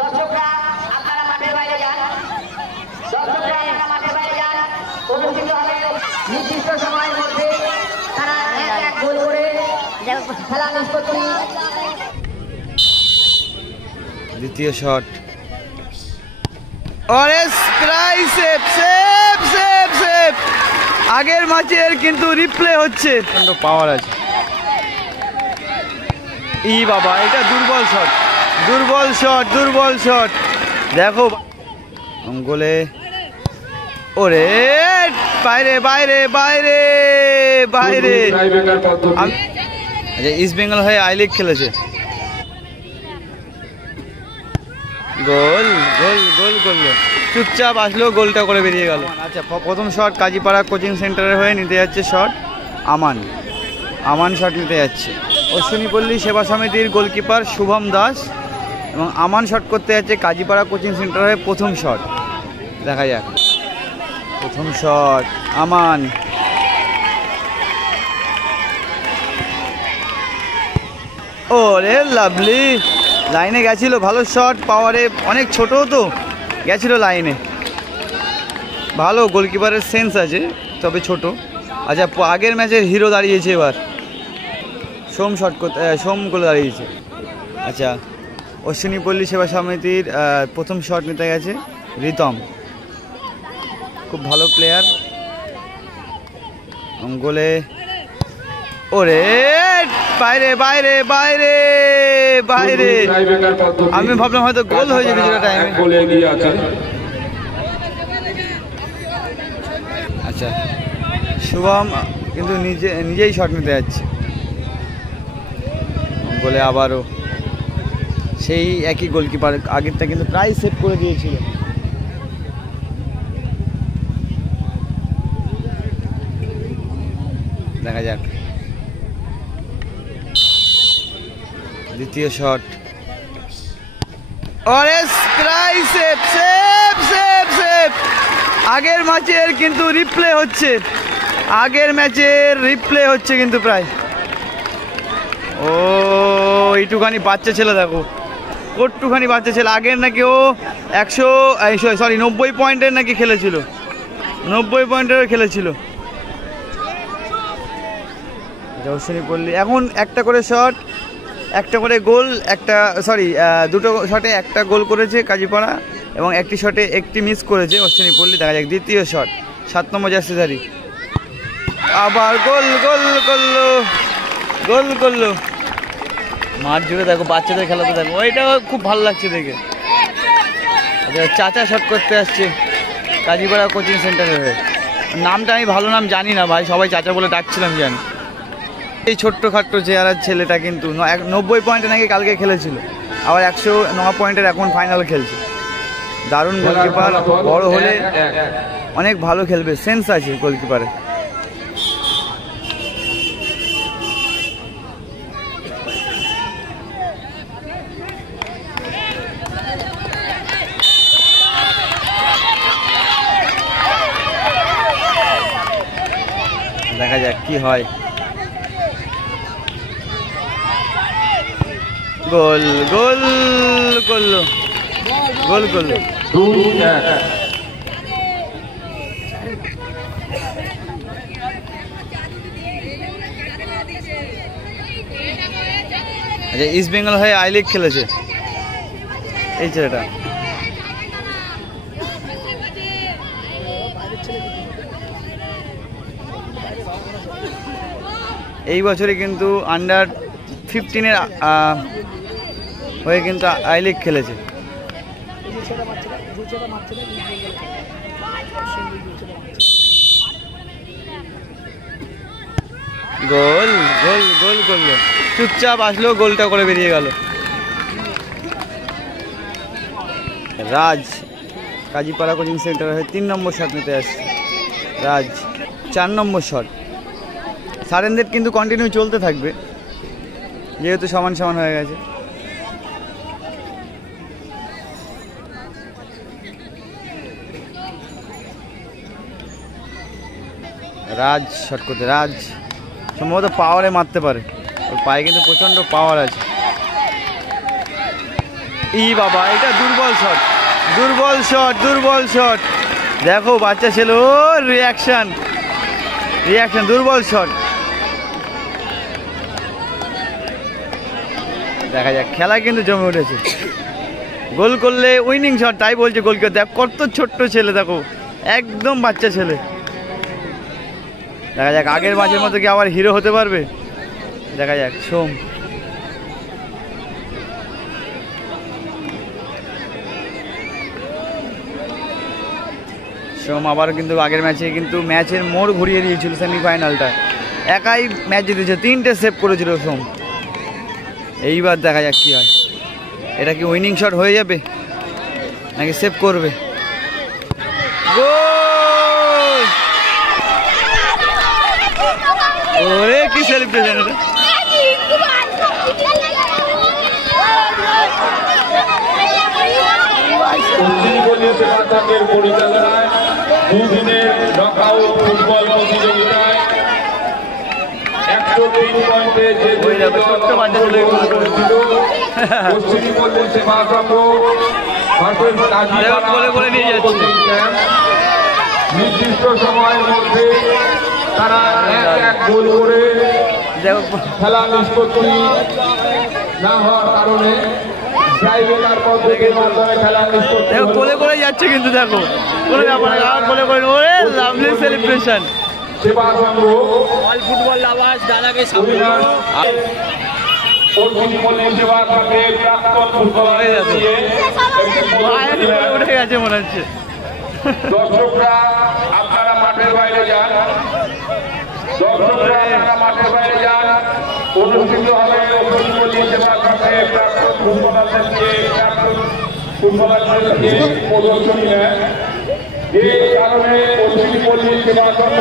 দর্শকরা আপনারা মাঠের বাইরে যান, অনুষ্ঠিত হবে নির্দিষ্ট সময়ের মধ্যে তারা এক গোল করে খেলা নিষ্পত্তি। দ্বিতীয় শট, আগের ম্যাচের কিন্তু রিপ্লে হচ্ছে, পাওয়ার আছে। ই বাবা, এটা দুর্বল শট, দুর্বল শট, দুর্বল শট। দেখো গোলে, ওরে বাইরে বাইরে বাইরে বাইরে। আচ্ছা, ইস্ট বেঙ্গল হয়ে আই লিগ খেলেছে। গোল গোল গোল করলো, চুপচাপ আসলো, গোলটা করে বেরিয়ে গেল। আচ্ছা, প্রথম শট কাজীপাড়া কোচিং সেন্টারের হয়ে নিতে যাচ্ছে শট আমান, আমান শট নিতে যাচ্ছে। অশ্বিনীপল্লী সেবা সমিতির গোলকিপার শুভম দাস এবং আমান শট করতে যাচ্ছে কাজীপাড়া কোচিং সেন্টার হয়ে। প্রথম শট দেখা যাক, প্রথম শট আমান, ও রে লাভলি, লাইনে গেছিল, ভালো শট, পাওয়ারে অনেক ছোট তো গেছিল লাইনে, ভালো গোলকিপারের সেন্স আছে, তবে ছোট। আচ্ছা, আগের ম্যাচের হিরো দাঁড়িয়েছে এবার, সোম শট করতে, সোম গোলে দাঁড়িয়েছে। আচ্ছা, অশ্বিনীপল্লী সেবা সমিতির প্রথম শট নিতে গেছে রিতম, খুব ভালো প্লেয়ার। গোলে, ওরে বাইরে বাইরে বাইরে বাইরে, আমি ভাবলাম হয়তো গোল হয়ে যাবে কিছুটা টাইমে। আচ্ছা, শুভম কিন্তু নিজেই শট নিতে যাচ্ছে গোলে, আবারও সেই একই গোলকিপার, আগেরটা কিন্তু প্রায় সেভ করে দিয়েছিল। দেখা যাক দ্বিতীয় শট, আগের ম্যাচের কিন্তু রিপ্লে হচ্ছে, আগের ম্যাচের রিপ্লে হচ্ছে কিন্তু প্রায়। ও এইটুখানি বাচ্চা ছেলে, দেখো কটটুখানি বাচ্চা ছেলে, আগের নাকি ও 90 পয়েন্টের নাকি খেলেছিল, 90 পয়েন্টের খেলেছিল। অশ্বিনীপল্লী এখন একটা করে শট, একটা করে গোল, দুটো শটে একটা গোল করেছে কাজীপাড়া এবং একটি শটে একটি মিস করেছে অশ্বিনীপল্লী। দেখা যাক দ্বিতীয় শট, 7 নম্বর জার্সিধারী, আবার গোল, গোল করলো, গোল করলো। মাঠ জুড়ে দেখো বাচ্চাদের খেলাতে দেখো, ওইটা খুব ভালো লাগছে দেখে। চাচা শট করতে আসছে কাজীপাড়া কোচিং সেন্টারের হয়ে, নামটা আমি ভালো নাম জানি না ভাই, সবাই চাচা বলে ডাকছিলাম জানি। এই ছোট্ট খাট্ট চেহারার ছেলেটা কিন্তু 90 পয়েন্টে নাকি কালকে খেলেছিল, আবার 109 পয়েন্টের এখন ফাইনাল খেলছে। দারুণ গোলকিপার, বড় হলে অনেক ভালো খেলবে, সেন্স আছে গোলকিপারে। দেখা যাক কি হয়। গোল গোল করলো, গোল করলো। আচ্ছা, ইস্ট বেঙ্গল হয়ে আই লিগ খেলেছে এই ছেলেটা। এই বছরে কিন্তু আন্ডার-15-এর হয়ে কিন্তু আই লিগ খেলেছে। গোল গোল গোল করলো, চুপচাপ আসলো, গোলটা করে বেরিয়ে গেল। রাজ কাজীপাড়া কোচিং সেন্টার হয়ে 3 নম্বর শট নিতে আসছে রাজ, 4 নম্বর শট। সারেনদের কিন্তু কন্টিনিউ চলতে থাকবে যেহেতু সমান সমান হয়ে গেছে। রাজ শট করতে, রাজ সম্ভবত পাওয়ারে মারতে পারে। ওর পায়ে কিন্তু প্রচণ্ড পাওয়ার আছে। ই বাবা, এটা দুর্বল শট, দুর্বল শট, দুর্বল শট। দেখো বাচ্চা ছেলে, ও রিয়াকশন, রিয়াকশন, দুর্বল শট। দেখা যাক, খেলা কিন্তু জমে উঠেছে। গোল করলে উইনিং শট, তাই বলছে গোলকিপার। দেখ কত ছোট্ট ছেলে, দেখো একদম বাচ্চা ছেলে। দেখা যাক আগের ম্যাচের মতো কি আবার হিরো হতে পারবে, দেখা যাক। সোম, সোম আবার কিন্তু আগের ম্যাচে কিন্তু ম্যাচের মোড় ঘুরিয়ে দিয়েছিল। সেমিফাইনালটা একাই ম্যাচ জিতেছে, 3টে সেভ করেছিল সোম। এইবার দেখা যাক কি হয়, এটা কি উইনিং শট হয়ে যাবে নাকি সেভ করবে। গোল! ওরে কি সেলিব্রেশন এটা! পরিচালনায় দুদিনের নকআউট ফুটবল প্রতিযোগিতায় 103 পয়েন্টে যে পশ্চিমবঙ্গ সেবা সংঘ নির্দিষ্ট সময়ের মধ্যে তারা এক গোল করে খেলা নিষ্পত্তি না হওয়ার কারণে কোলে করে যাচ্ছে কিন্তু দেখো কোনো ব্যাপার না, কোলে করে। ওরে লাভলি সেলিব্রেশন। সেবা সংঘ অল ফুটবল লাভার্স দাদাকে সামনে উঠে গেছে মনে হচ্ছে। দর্শকরা আপনারা মাঠের বাইরে যান, দর্শকরা আপনারা মাঠের বাইরে যান। অনুষ্ঠিত হবে ফুটবলারদেরকে প্রদর্শনী নেন, যে কারণে পশ্চিম পল্লী সেবা সংঘ